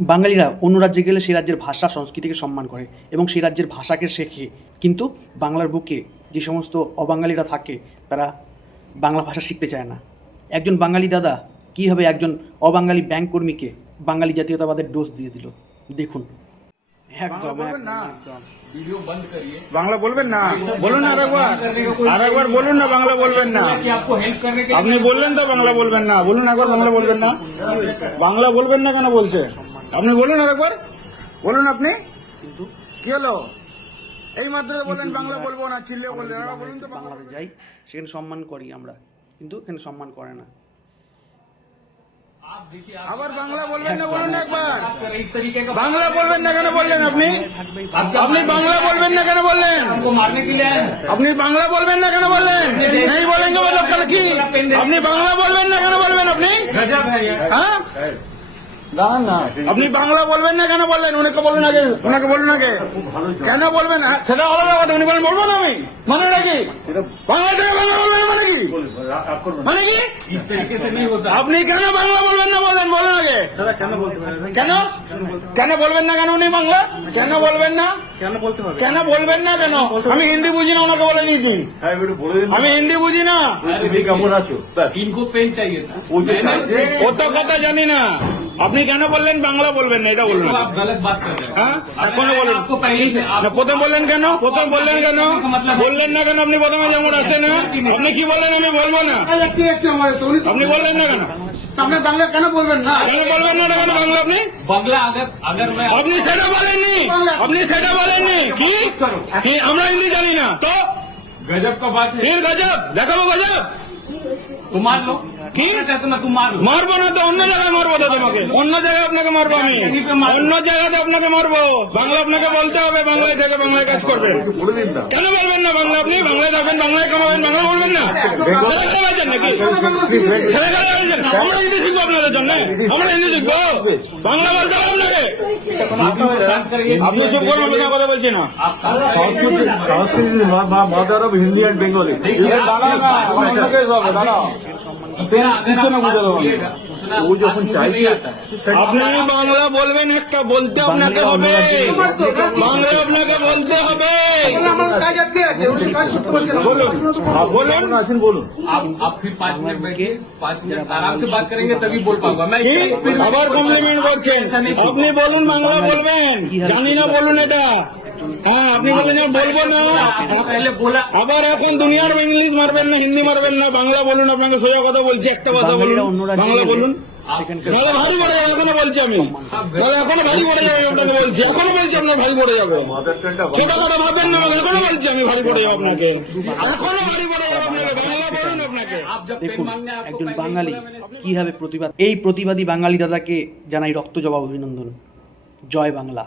বাঙালিরা অন্য রাজ্যে গেলে সেই রাজ্যের ভাষা সংস্কৃতিকে সম্মান করে এবং সেই রাজ্যের ভাষাকে শেখে। কিন্তু বাংলার বুকে যে সমস্ত অবাঙালিরা থাকে তারা বাংলা ভাষা শিখতে চায় না। একজন বাঙালি দাদা কীভাবে একজন অবাঙালি ব্যাংক কর্মীকে বাঙালি জাতীয়তাবাদের ডোজ দিয়ে দিল? দেখুন। বাংলা বলবেন না। বলুন আর একবার আর একবার বলুন না বাংলা বলবেন না। আপনি বললেন তো বাংলা বলবেন না। বলুন একবার বাংলা বলবেন না। বাংলা বলবেন না কেন বলছে? আপনি বলুন আরেকবার বলুন আপনি। কিন্তু কি হলো? এই মাত্র বললেন বাংলা বলব না চিল্লে বললেন। বলুন তো বাংলাতে যাই সেখানে সম্মান করি আমরা কিন্তু এখানে সম্মান করে না। আবার বাংলা বলবেন না বলুন হ্যাঁ, একবার। বাংলা বলবেন না কেন বললেন আপনি? আপনি বাংলা বলবেন। না কেন বললেন? আপনি বাংলা বলবেন না কেন বললেন? নেই বলেন কি? আপনি বাংলা বলবেন না কেন বলবেন আপনি? হ্যাঁ।, হ্যাঁ। আপনি বাংলা বলবেন না কেন বললেন? বললেন আগে বললেন আগে। কেন বলবেন? হ্যাঁ, সেটা আলাদা কথা উনি বলব না আমি। মানে বাংলা থেকে বাংলা বলবেন মানে কি? মানে কি? আপনি কেন বাংলা বলবেন না বলেন বলেন আগে। কেন? কেন বলবেন না কেন উনি বাংলা? কেন বলবেন না? কেন বলতে হবে কেন বলবেন না কেন? আমি হিন্দি বুঝি না ওনাকে বলে দিয়েছি। আমি হিন্দি বুঝি না। কেমন আছো? পেন চাই ও তো কথা জানি না। আপনি কেন বললেন বাংলা বলবেন না? এটা বললেন হ্যাঁ? কোন প্রথম বললেন কেন? প্রথম বললেন কেন? বললেন না কেন আপনি প্রথমে যেমন আসে না? আপনি কি বললেন আমি বলব না? আপনি বললেন না কেন? আপনি কেন বলবেন না? কেন বলবেন না কেন বাংলা আপনি? আপনি সেটা বলেননি। আপনি সেটা বলেননি। কি? আমরা হিন্দি জানি না। তো? গজব কাজ গজব। দেখাবো গজব? মারবো? না তো অন্য জায়গায় মারবো তো তোমাকে। অন্য জায়গায় আপনাকে মারবো আমি। অন্য জায়গাতে আপনাকে মারবো। বাংলা আপনাকে বলতে হবে বাংলায় থেকে বাংলায় কাজ করবেন। কেন বলবেন না বাংলা আপনি? বাংলায় থাকবেন বাংলায় কামাবেন বাংলা বলবেন না। আমরা হিন্দি শিখব আপনাদের জন্য। আমরা হিন্দি শিখব। বাংলা বলতে হবে আপনাকে। Mother of Hindi and Bengali আপনি বাংলা বলবেন একটা বলতে আপনাকে হবে। বাংলা আপনাকে বলতে হবে। আমার কাজ আটকে আছে উনি কাজ করতে পারছেন না বলুন বলুন আছেন বলুন आप आप फिर पाँच मिनट बैठिए पाँच मिनट आराम से बात करेंगे तभी बोल पाऊंगा मैं কি इसका speed में- আবার কমপ্লিমেন্ট করছেন আপনি বলুন বাংলা বলবেন জানি না বলুন এটা হ্যাঁ আপনি বলেন না, বলবো না आपने पहले बोला আবার এখন দুনিয়ার ইংলিশ মারবেন না হিন্দি মারবেন না বাংলা বলুন আপনাকে সোজা কথা বলছি একটা ভাষা বলুন বাঙালিরা অন্য রাজ্যে বাংলা গেলে বলুন ভারী যাবে এখনও বলছি আমি। এখনও ভারী যাবে আপনাকে বলছি। এখনও বলছি আপনার ভারী যাবে। এখনও বলছি আমি ভারী যাব আপনাকে। এখনও ভারী যাবে আপনাকে দেখুন একজন বাঙালি কীভাবে প্রতিবাদ এই প্রতিবাদী বাঙালি দাদাকে জানাই রক্ত জবাব অভিনন্দন। জয় বাংলা।